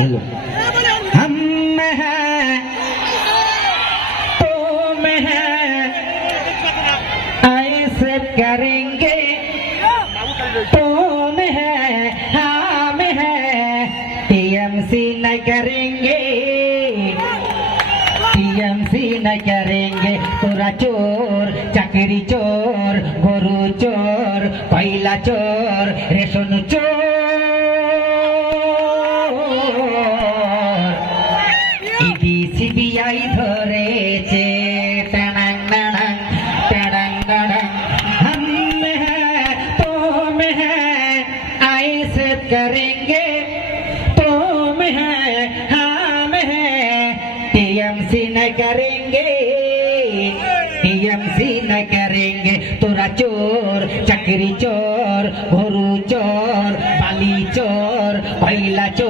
चलो हम है तुम है, ऐसे करेंगे। तुम है हाँ हम है, टीएमसी न करेंगे। टीएमसी न करेंगे पूरा चोर, चकरी चोर, गोरू चोर पहला चोर रेशन चोर। हम में है तो में है ऐसे करेंगे तो में है हम है टीएमसी न करेंगे टीएमसी न करेंगे तोरा चोर चक्री चोर घोरू चोर बाली चोर पहला चोर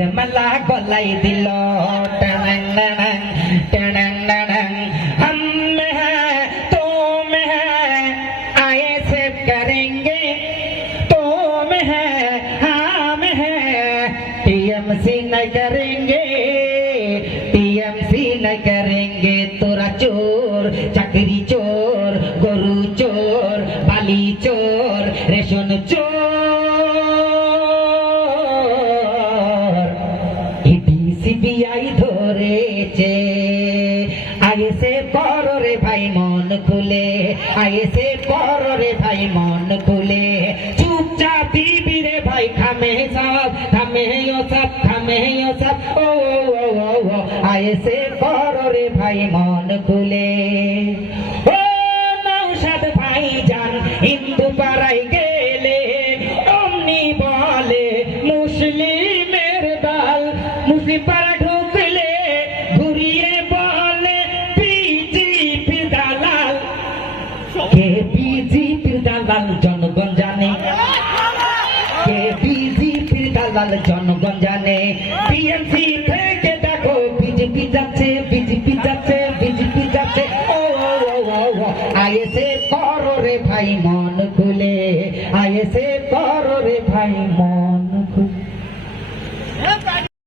ನಿರ್ಮಲಾ ಕೊಲ್ಲೈದಿಲ್ಲೋ दिलो तुम है हम है करेंगे टीएमसी न करेंगे तोरा चोर चकरी चोर, गोरू चोर, बाली चोर रेशन चोर। সিবিআই ধরেছে। আগে সে কর রে ভাই মন খুলে আগে সে কর রে ভাই মন খুলে। চুপচাপ দিবি রে ভাই খামে সব খামে সব খামে সব। ও ও ও ও আগে সে কর রে ভাই মন খুলে। ও নৌসাদ ভাই যান হিন্দু পাড়ায় গেলে জনগণ জানে কে বিজেপির দালাল জনগণ জানে টিএমসি থেকে দেখো বিজেপি যাচ্ছে বিজেপি ভাই মন খুলে আইএসএ করো